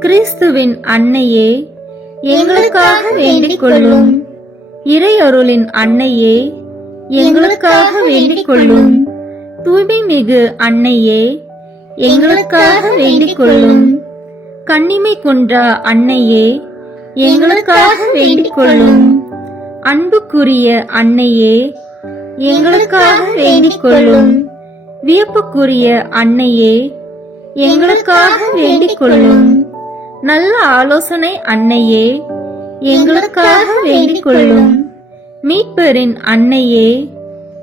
கிறிஸ்துவின் அன்னையே, எங்களுக்காக வேண்டிக் கொள்ளும். இறையருளின் அன்னையே, எங்களுக்காக வேண்டிக் கொள்ளும். தூய்மை மிகு அன்னையே, எங்களுக்காக வேண்டிக் கொள்ளும். கன்னிமை குன்றா அன்னையே, எங்களுக்காக வேண்டிக் கொள்ளும். அன்புக்குரிய அன்னையே, எங்களுக்காக வேண்டிக் கொள்ளும். வியப்புக்குரிய அன்னையே, எங்களுக்காக வேண்டிக் கொள்ளும். நல்ல ஆலோசனை அன்னையே, எங்களுக்காக வேண்டிக் கொள்ளும். மீட்பரின் அன்னையே,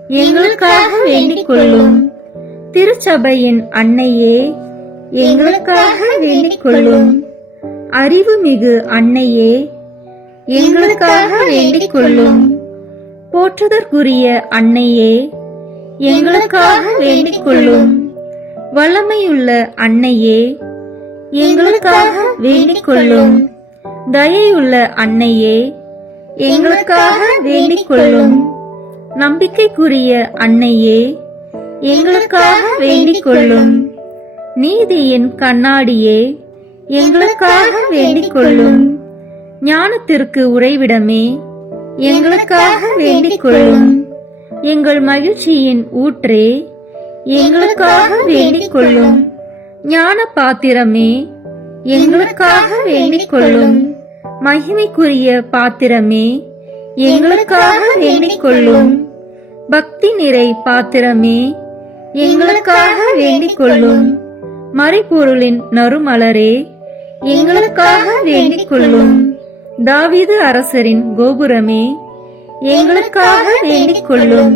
எங்களுக்காக வேண்டிக் கொள்ளும். திருச்சபையின் அன்னையே, எங்களுக்காக வேண்டிக் கொள்ளும். அறிவுமிகு அன்னையே, எங்களுக்காக வேண்டிக் கொள்ளும். போற்றுதற்குரிய அன்னையே, எங்களுக்காக வேண்டிக் கொள்ளும். வல்லமையுள்ள அன்னையே, எங்களுக்காக வேண்டிக் கொள்ளும். தயையுள்ள அன்னையே, எங்களுக்காக வேண்டிக் கொள்ளும். நம்பிக்கைக்குரிய அன்னையே, எங்களுக்காக வேண்டிக் கொள்ளும். நீதியின் கண்ணாடியே, எங்களுக்காக வேண்டிக் கொள்ளும். ஞானத்திற்கு உறைவிடமே, எங்களுக்காக வேண்டிக் கொள்ளும். எங்கள் மகிழ்ச்சியின் ஊற்றே, எங்களுக்காக வேண்டிக் கொள்ளும். ஞான பாத்திரமே, எங்களுக்காக வேண்டிக் கொள்ளும். மகிமைக்குரிய பாத்திரமே, எங்களுக்காக வேண்டிக் கொள்ளும். பக்தி நிறை பாத்திரமே, எங்களுக்காக வேண்டிக் கொள்ளும். மறைபொருளின் நறுமலரே, எங்களுக்காக வேண்டிக் கொள்ளும். தாவீது அரசரின் கோபுரமே, எங்களுக்காக வேண்டிக் கொள்ளும்.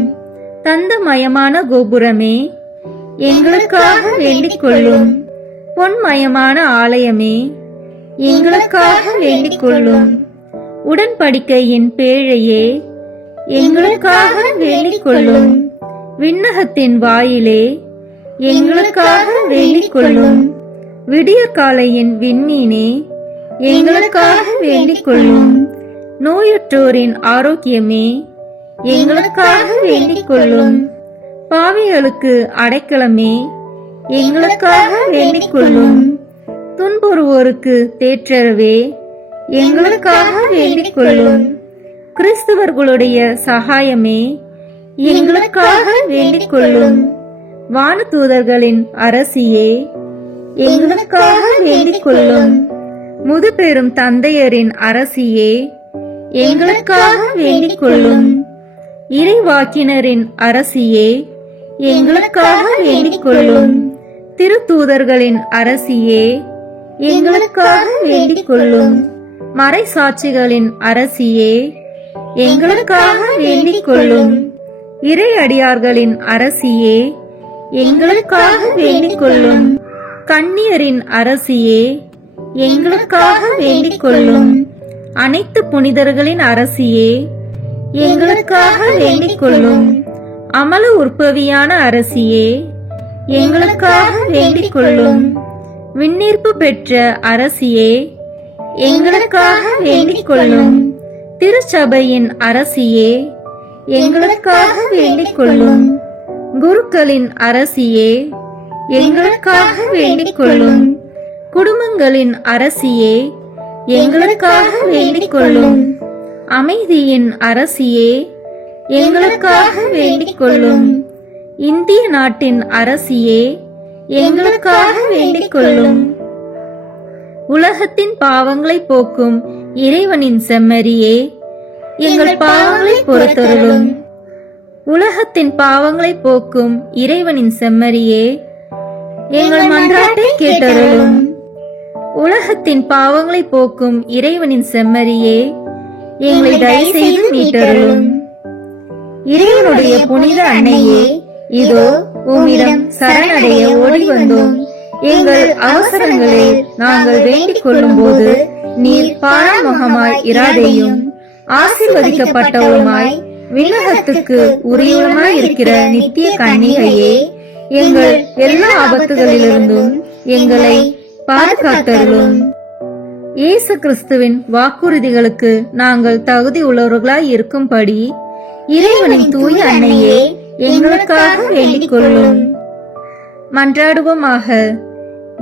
தந்தமயமான கோபுரமே, எங்களுக்காக வேண்டிக் கொள்ளும். பொன்மயமான ஆலயமே, எங்களுக்காக வேண்டிக் கொள்ளும். உடன்படிக்கையின் பேழையே, எங்களுக்காக வேண்டிக் கொள்ளும். விண்ணகத்தின் வாயிலே, எங்களுக்காக வேண்டிக் கொள்ளும். விடியற்காலையின் விண்மீனே, எங்களுக்காக வேண்டிக் கொள்ளும். நோயுற்றோரின் ஆரோக்கியமே, எங்களுக்காக வேண்டிக் கொள்ளும். பாவிகளுக்கு அடைக்கலமே, எங்களுக்காக வேண்டிக் கொள்ளும். துன்புறுவோருக்கு தேற்றரவே, எங்களுக்காக வேண்டிக் கொள்ளும். கிறிஸ்தவர்களுடைய சகாயமே, எங்களுக்காக வேண்டிக் கொள்ளும். வானதூதர்களின் அரசியே, எங்களுக்காக வேண்டிக் கொள்ளும். முதுபெரும் தந்தையரின் அரசியே, எங்களுக்காக வேண்டிக் கொள்ளும். இறைவாக்கினரின் அரசியே, எங்களுக்காக வேண்டிக் கொள்ளும். திருத்தூதர்களின் அரசியே, எங்களுக்காக வேண்டிக் கொள்ளும். மறைசாட்சிகளின் அரசியே, எங்களுக்காக வேண்டிக் கொள்ளும். இறையடியார்களின் அரசியே, எங்களுக்காக வேண்டிக் கொள்ளும். கன்னியரின் அரசியே, எங்களுக்காக வேண்டிக் கொள்ளும். அனைத்து புனிதர்களின் அரசியே, எங்களுக்காக வேண்டிக் கொள்ளும். அமல உற்பவியான அரசியே, எங்களுக்காக வேண்டிக் கொள்ளும். விண்ணீர்ப்பு பெற்ற அரசியே, எங்களுக்காக வேண்டிக் கொள்ளும். திருச்சபையின் அரசியே, எங்களுக்காக வேண்டிக் கொள்ளும். குருக்களின் அரசியே, எங்களுக்காக வேண்டிக் கொள்ளும். குடும்பங்களின் அரசியே, எங்களுக்காக வேண்டிக் கொள்ளும். அமைதியின் அரசியே, எங்களுக்காக வேண்டிக் கொள்ளும். இந்திய நாட்டின் அரசியே, எங்களுக்காக வேண்டிக் கொள்ளும். உலகத்தின் பாவங்களை போக்கும் இறைவனின் செம்மறியே, எங்கள் பாவங்களை பொறுத்தருளும். உலகத்தின் பாவங்களை போக்கும் இறைவனின் செம்மறியே, எங்கள் மன்றாட்டை கேட்டருளும். உலகத்தின் பாவங்களை போக்கும் இறைவனின் செம்மறியே, எங்களை தயவு செய்து மீட்டருளும். இறைவனுடைய புனித அன்னையே, இதோ உம்மிடம் சரணடைய ஓடி வந்தோம். எங்கள் அவசரங்களை நாங்கள் வேண்டிக் கொள்ளும் போது நீர் பாராமுகமாய் இராதேயும். ஆசீர்வதிக்கப்பட்டவருமாய் விண்ணகத்துக்கு உரியவருமாய் இருக்கிற நித்திய கன்னிகையே, எங்கள் எல்லா ஆபத்துகளிலிருந்தும் எங்களை பாதுகாத்தருளும். இயேசு கிறிஸ்துவின் வாக்குறுதிகளுக்கு நாங்கள் தகுதி உள்ளவர்களாய் இருக்கும்படி இறைவனின் தூய அன்னையே, எங்களுக்காக வேண்டிக் கொள்ளும். மன்றாடுவோமாக.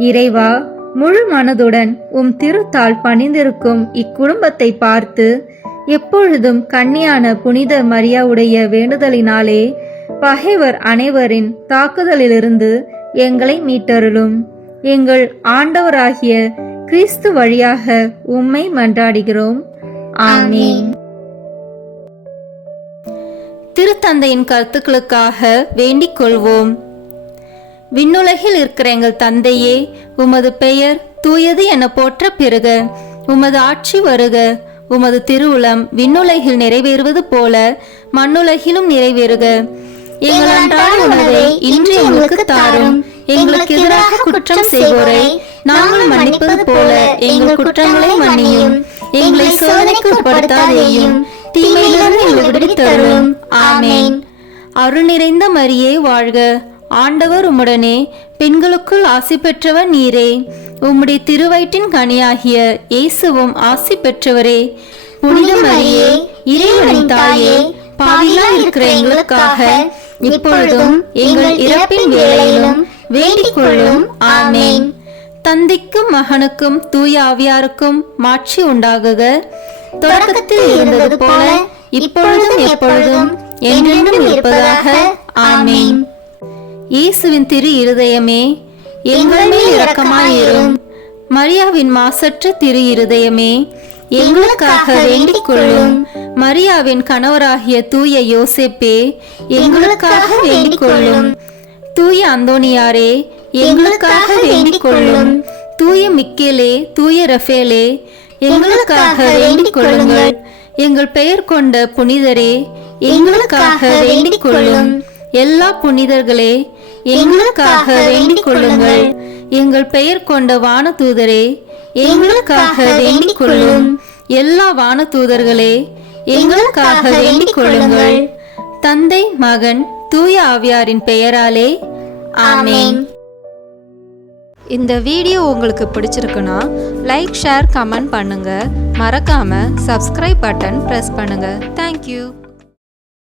இறைவா, முழு மனதுடன் உம் திருத்தால் பணிந்திருக்கும் இக்குடும்பத்தை பார்த்து எப்பொழுதும் கன்னியான புனித மரியாவுடைய வேண்டுதலினாலே பகைவர் அனைவரின் தாக்குதலிலிருந்து எங்களை மீட்டருளும். எங்கள் ஆண்டவராகிய கிறிஸ்து வழியாக உம்மை மன்றாடுகிறோம். ஆமென். திருத்தந்தையின் கருத்துக்களுக்காக வேண்டிக் கொள்வோம். விண்ணுலகில் இருக்கிற எங்கள் தந்தையே, உமது பெயர் தூயது என போற்ற பெறுக. உமது ஆட்சி வருக. உமது திருவுளம் விண்ணுலகில் நிறைவேறுவது போல மண்ணுலகிலும் நிறைவேறுக. எங்கள் அன்றாட உணவை இன்று எங்களுக்கு தாரும். எங்களுக்கு எதிராக குற்றம் செய்வோரை நாங்கள் மன்னிப்பது போல எங்கள் குற்றங்களை மன்னியும். எங்களை சோதனைக்கு உட்படுத்தாதேயும், தீமையிலிருந்து எங்களை விடுவித்தருளும். ஆமென். அருள் நிறைந்த மரியே வாழ்க. ஆண்டவர் உம்முடனே, பெண்களுக்குள் ஆசி பெற்றவர் நீரே. உம்முடைய திருவயிற்றின் கனியாகிய இயேசுவும் ஆசி பெற்றவரே. புனித மரியே, இறைவனின் தாயே, பாவிகளாய் இருக்கிற எங்களுக்காக இப்பொழுதும் எங்கள் இறப்பின் வேளையிலும் வேண்டிக் கொள்ளும். ஆமென். தந்தைக்கும் மகனுக்கும் தூய ஆவியாருக்கும் மாட்சி உண்டாகுக. தொடக்கத்தில் இருந்தது போல இப்பொழுதும் எப்பொழுதும் என்றென்றும் இருப்பதாக. ஆமென். இயேசுவின் திரு இருதயமே, எங்கள் மேல் இரக்கமாயிரும். மரியாவின் மாசற்ற திரு இருதயமே, எங்களுக்காக வேண்டிக் கொள்ளும். மரியாவின் கணவராகிய தூய யோசேப்பே, எங்களுக்காக வேண்டிக் கொள்ளும். தூய அந்தோனியாரே எங்களுக்காக வேண்டிக் கொள்ளும். தூய மிக்கேலே, தூய ரஃபேலே எங்களுக்காக வேண்டிக் கொள்ளுங்கள். எங்கள் பெயர் கொண்ட புனிதரே எங்களுக்காக வேண்டிக் கொள்ளும். எல்லா புனிதர்களே எங்களுக்காக வேண்டிக் கொள்ளுங்கள். எங்கள் பெயர் கொண்ட வானதூதரே எங்களுக்காக வேண்டிக் கொள்ளும். எல்லா வானதூதர்களே எங்களுக்காக வேண்டிக் கொள்ளுங்கள். தந்தை, மகன், தூய ஆவியாரின் பெயராலே ஆமென். இந்த வீடியோ உங்களுக்கு பிடிச்சிருக்குன்னா லைக், ஷேர், கமெண்ட் பண்ணுங்க. மறக்காம சப்ஸ்கிரைப் பட்டன் பிரஸ் பண்ணுங்க. தேங்க்யூ.